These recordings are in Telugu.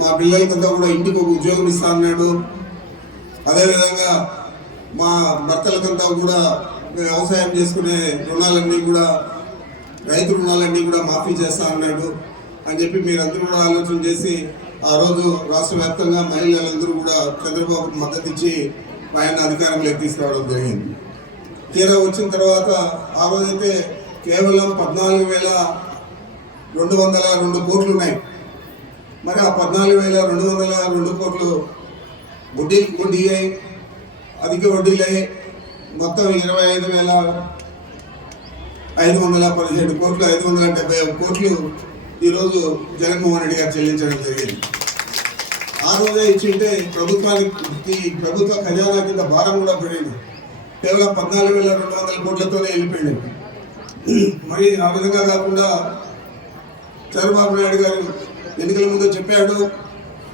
మా పిల్లలకంతా కూడా ఇంటికి ఒక ఉద్యోగం ఇస్తా అన్నాడు. అదేవిధంగా మా భర్తలకంతా కూడా వ్యవసాయం చేసుకునే రుణాలన్నీ కూడా రైతు రుణాలన్నీ కూడా మాఫీ చేస్తా అన్నాడు అని చెప్పి మీరందరూ కూడా ఆలోచన చేసి ఆ రోజు రాష్ట్ర వ్యాప్తంగా మహిళలందరూ కూడా చంద్రబాబుకు మద్దతు ఇచ్చి ఆయన అధికారంలోకి తీసుకురావడం జరిగింది. తీరా వచ్చిన తర్వాత ఆ రోజైతే కేవలం 14,202 కోట్లు ఉన్నాయి. మరి ఆ 14,202 కోట్లు వడ్డీలకు వడ్డీ అయ్యి అధిక వడ్డీలై మొత్తం 25,517 కోట్లు 571 కోట్లు ఈరోజు జగన్మోహన్ రెడ్డి గారు చెల్లించడం జరిగింది. ఆ రోజే ఇచ్చింటే ప్రభుత్వ ఖజానా కింద భారం కూడా పడింది. కేవలం 14,200 కోట్లతోనే వెళ్ళిపోయింది. మరి ఆ విధంగా కాకుండా చంద్రబాబు నాయుడు గారు ఎన్నికల ముందు చెప్పాడు,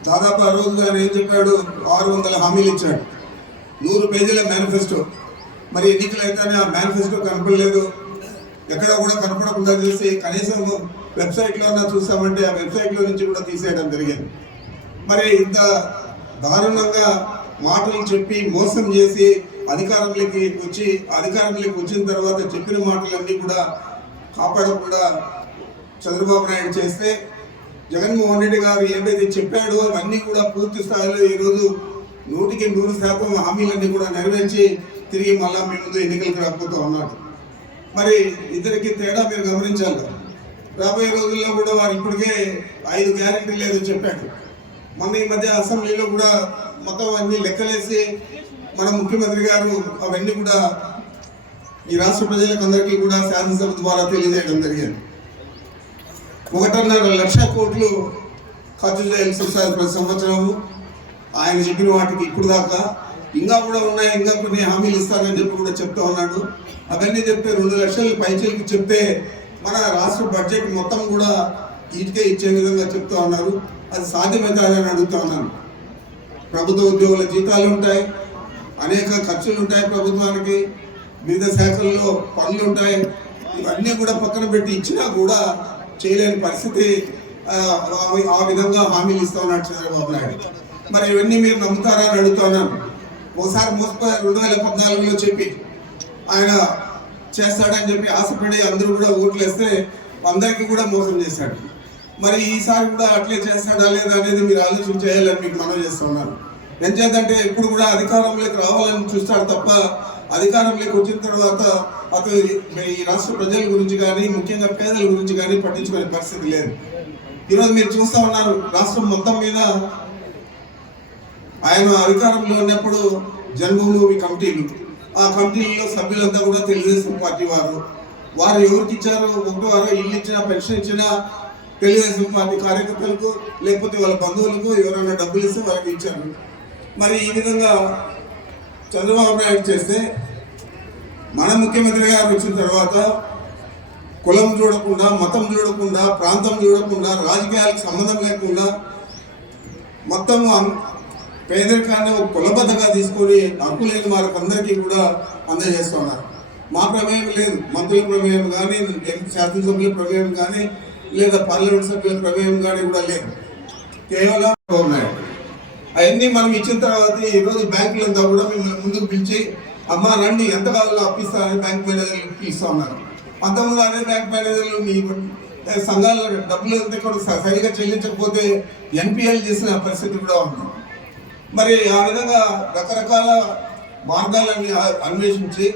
దాదాపు ఆ రోజు ఆయన ఏం చెప్పాడు, 600 హామీలు ఇచ్చాడు, 100 పేజీల మేనిఫెస్టో. మరి ఎన్నికలు అయితేనే ఆ మేనిఫెస్టో కనపడలేదు, ఎక్కడ కూడా కనపడకుండా చేసి కనీసం వెబ్సైట్లో చూసామంటే ఆ వెబ్సైట్లో నుంచి కూడా తీసేయడం జరిగింది. మరి ఇంత దారుణంగా మాటలు చెప్పి మోసం చేసి అధికారంలోకి వచ్చిన తర్వాత చెప్పిన మాటలన్నీ కూడా కాపాడకుండా చంద్రబాబు నాయుడు చేస్తే, జగన్మోహన్ రెడ్డి గారు ఏవైతే చెప్పాడో అవన్నీ కూడా పూర్తి స్థాయిలో ఈరోజు 100% హామీలన్నీ కూడా నెరవేర్చి తిరిగి మళ్ళా మీ ముందు ఎన్నికలకు రాకపోతూ ఉన్నారు. మరి ఇద్దరికి తేడా మీరు గమనించాలి. రాబోయే రోజుల్లో కూడా వారు ఇప్పటికే 5 గ్యారెంటీలు ఏదో చెప్పాడు. మొన్న ఈ మధ్య అసెంబ్లీలో కూడా మొత్తం అన్ని లెక్కలేసి మన ముఖ్యమంత్రి గారు అవన్నీ కూడా ఈ రాష్ట్ర ప్రజలకు అందరికీ కూడా శాసనసభ ద్వారా తెలియజేయడం జరిగింది. 1.5 లక్ష కోట్లు ఖర్చు చేయాల్సి వస్తారు ప్రతి సంవత్సరము. ఆయన చెప్పిన వాటికి ఇప్పుడు దాకా ఇంకా కూడా ఉన్నాయి, ఇంకా కొన్ని హామీలు ఇస్తారని చెప్పి కూడా చెప్తా ఉన్నాడు. అవన్నీ చెప్తే 2 లక్షల పైచీలకి చెప్తే మన రాష్ట్ర బడ్జెట్ మొత్తం కూడా వీటికే ఇచ్చే విధంగా చెప్తా ఉన్నారు. అది సాధ్యమవుతాయని అడుగుతా ఉన్నాను. ప్రభుత్వ ఉద్యోగుల జీతాలు ఉంటాయి, అనేక ఖర్చులు ఉంటాయి, ప్రభుత్వానికి వివిధ శాఖల్లో పనులు ఉంటాయి. ఇవన్నీ కూడా పక్కన పెట్టి ఇచ్చినా కూడా చేయలేని పరిస్థితి. ఆ విధంగా హామీలు ఇస్తా ఉన్నాడు చంద్రబాబు నాయుడు. మరి ఇవన్నీ మీరు నమ్ముతారా అని అడుగుతున్నాను. ఒకసారి మోసపోయి 2014లో చెప్పి ఆయన చేస్తాడని చెప్పి ఆశపడి అందరూ కూడా ఓట్లు వేస్తే అందరికీ కూడా మోసం చేశాడు. మరి ఈసారి కూడా అట్లే చేస్తాడా లేదా అనేది మీరు ఆలోచన చేయాలని మీకు మనవి చేస్తున్నాను. ఎంచేతంటే ఇప్పుడు కూడా అధికారంలోకి రావాలని చూస్తాడు తప్ప అధికారంలోకి వచ్చిన తర్వాత అతను ఈ రాష్ట్ర ప్రజల గురించి కానీ ముఖ్యంగా పేదల గురించి కానీ పట్టించుకునే పరిస్థితి లేదు. ఈరోజు మీరు చూస్తూ ఉన్నారు, రాష్ట్రం మొత్తం మీద ఆయన అధికారంలో ఉన్నప్పుడు జన్మభూమి కమిటీలు, ఆ కమిటీలలో సభ్యులంతా కూడా తెలుగుదేశం పార్టీ వారు ఎవరికి ఇచ్చారో, ఒకటో ఇల్లు ఇచ్చినా పెన్షన్ ఇచ్చినా తెలుగుదేశం పార్టీ కార్యకర్తలకు లేకపోతే వాళ్ళ బంధువులకు ఎవరైనా డబ్బులు ఇస్తే వాళ్ళకి ఇచ్చారు. మరి ఈ విధంగా చంద్రబాబు నాయుడు చేస్తే మన ముఖ్యమంత్రి గారు వచ్చిన తర్వాత కులం చూడకుండా, మతం చూడకుండా, ప్రాంతం చూడకుండా, రాజకీయాలకు సంబంధం లేకుండా మొత్తం పేదరికాన్ని ఒక కులబద్ధగా తీసుకొని హక్కు లేని వారికి అందరికీ కూడా అందజేస్తున్నారు. మా ప్రమేయం లేదు, మంత్రుల ప్రమేయం కానీ, శాసనసభ్యుల ప్రమేయం కానీ, లేదా పార్లమెంట్ సభ్యుల ప్రమేయం కానీ కూడా లేదు. కేవలం ఉన్నాయి. అవన్నీ మనం ఇచ్చిన తర్వాత ఈరోజు బ్యాంకులంతా కూడా మిమ్మల్ని ముందుకు పిలిచి అమ్మ రండి ఎంత కావాలో అప్పిస్తారని బ్యాంక్ మేనేజర్లు పిలుస్తూ ఉన్నారు. అంతకుముందు అనే బ్యాంక్ మేనేజర్లు మీ సంఘాల డబ్బులు అంతా కూడా సరిగా చెల్లించకపోతే ఎన్పిఎల్ చేసిన పరిస్థితి కూడా ఉంది. మరి ఆ విధంగా రకరకాల మార్గాలన్నీ అన్వేషించి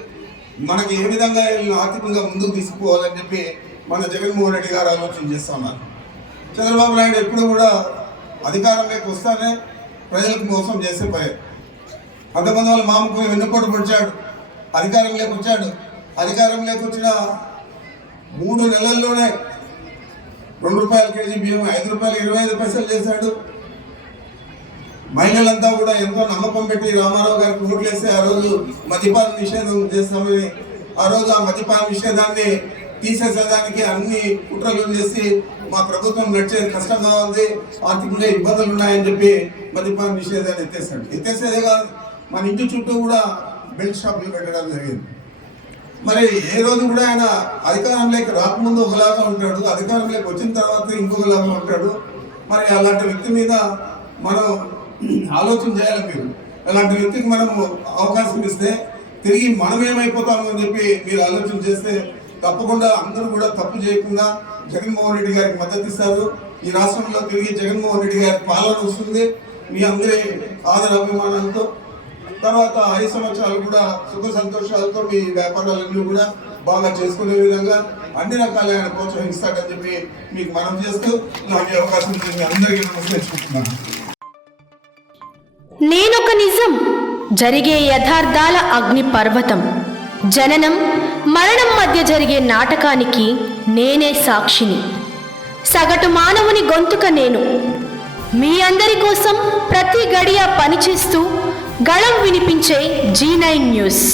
మనకి ఏ విధంగా ఆర్థికంగా ముందుకు తీసుకుపోవాలని చెప్పి మన జగన్మోహన్ రెడ్డి గారు ఆలోచన చేస్తూ ఉన్నారు. చంద్రబాబు నాయుడు ఎప్పుడు కూడా అధికారంలోకి వస్తానే ప్రజలకు మోసం చేసే పని. 1900 మామకు వెన్నుపోటు పొడిచాడు, అధికారంలోకి వచ్చాడు. అధికారంలోకి వచ్చిన 3 నెలల్లోనే ₹2 కేజీ బియ్యం 5 రూపాయలు 25 పైసలు చేశాడు. మహిళలంతా కూడా ఎంతో నమ్మకం పెట్టి రామారావు గారికి ఓట్లేస్తే ఆ రోజు మద్యపాన నిషేధం చేస్తామని, ఆ రోజు ఆ మద్యపాన నిషేధాన్ని తీసేసేదానికి అన్ని కుట్రలు చేసి మా ప్రభుత్వం నడిచేది కష్టంగా ఉంది, ఆర్థికంగా ఇబ్బందులు ఉన్నాయని చెప్పి మద్యపాన నిషేధాన్ని ఎత్తేసేదే కాదు, మన ఇంటి చుట్టూ కూడా బెల్ట్ షాపులు పెట్టడం జరిగింది. మరి ఏ రోజు కూడా ఆయన అధికారంలోకి రాకముందు ఒకలాగా ఉంటాడు, అధికారంలోకి వచ్చిన తర్వాత ఇంకొకలాగా ఉంటాడు. మరి అలాంటి వ్యక్తి మీద మనం ఆలోచన చేయాలి. మీరు అలాంటి వ్యక్తికి మనం అవకాశం ఇస్తే తిరిగి మనం ఏమైపోతాము అని చెప్పి మీరు ఆలోచన చేస్తే తప్పకుండా అందరూ కూడా తప్పు చేయకుండా జగన్మోహన్ రెడ్డి గారికి మద్దతు ఇస్తారు. ఈ రాష్ట్రంలో తిరిగి జగన్మోహన్ రెడ్డి గారి పాలన వస్తుంది. మీ అందరి ఆదర అభిమానాలతో తర్వాత 5 సంవత్సరాలు కూడా సుఖ సంతోషాలతో మీ వ్యాపారాలన్నీ కూడా బాగా చేసుకునే విధంగా అన్ని రకాలైన ప్రోత్సహిస్తాడని చెప్పి మీకు మనం చేస్తూ నాకు అవకాశం ఇచ్చింది అందరికీ నమస్కరించుకుంటున్నాను. నేనొక నిజం, జరిగే యథార్థాల అగ్ని పర్వతం, జననం మరణం మధ్య జరిగే నాటకానికి నేనే సాక్షిని. సగటు మానవుని గొంతుక నేను. మీ అందరి కోసం ప్రతి గడియ పనిచేస్తూ గళం వినిపించే G9 న్యూస్.